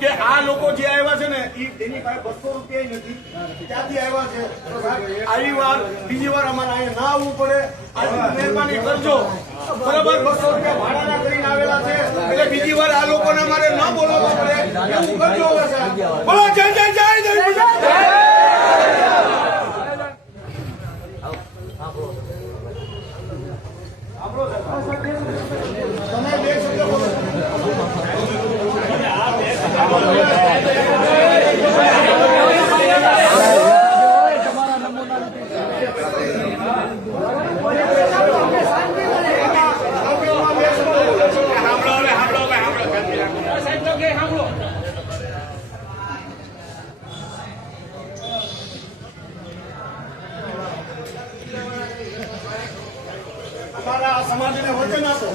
કે આ લોકો જે આવ્યા છે ને એની પાસે 200 રૂપિયા નથી, ત્યાંથી આવ્યા છે. આવી વાર બીજી વાર અમારે અહીંયા ના આવવું પડે, આટલી મહેરબાની કરજો. બરાબર 200 રૂપિયા ભાડાના કરીને આવેલા છે એટલે બીજી વાર આ લોકોને અમારે ના બોલવા પડે એવું કરજો. બોલો જય જય જય જય. તમે બે શબ્દ બોલો. અમારા સમાજને વચન આપો.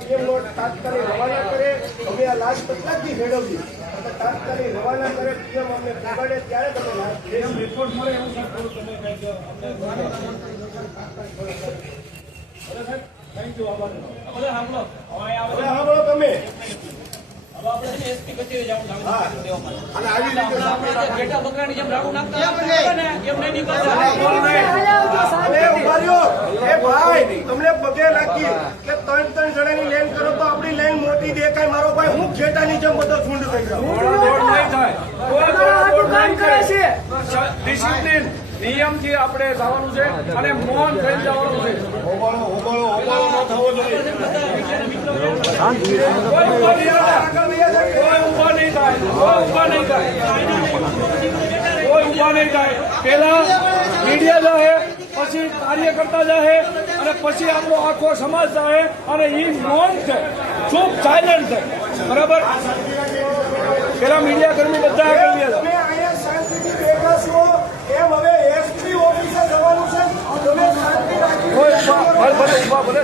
પીએમ નોટ તાત્કાલિક રવાના કરે. હવે આ લાસ્ટ કેટલાકથી મેળવવી તાત્કાલિક રવાના કરે. પીએમ અમને પગાડે ત્યારે તમે રિપોર્ટ મળે એવું સાંભળો તમે. તમને પગે લાગી કે 3 જણાની લેન કરો તો આપણી લેન મોટી દેખાય. મારો ભાઈ હું ખેટાની જેમ બધો ઝુંડ થઈ જાય. ડિસિપ્લિન નિયમથી આપણે જવાનું છે અને મૌન થઈ જવાનું છે. પેલા મીડિયા જાહે, પછી કાર્યકર્તા જાહે અને પછી આપણો આખો સમાજ જાહે અને એ મૌન છે, ચૂપ સાયલેન્ટ છે. બરાબર? પેલા મીડિયા કર્મી બધા શાંતિથી બેઠા છો. એમ હવે એસપી ઓફિસે જવાનું છે. તમે શાંતિ રાખી ભલે આપણે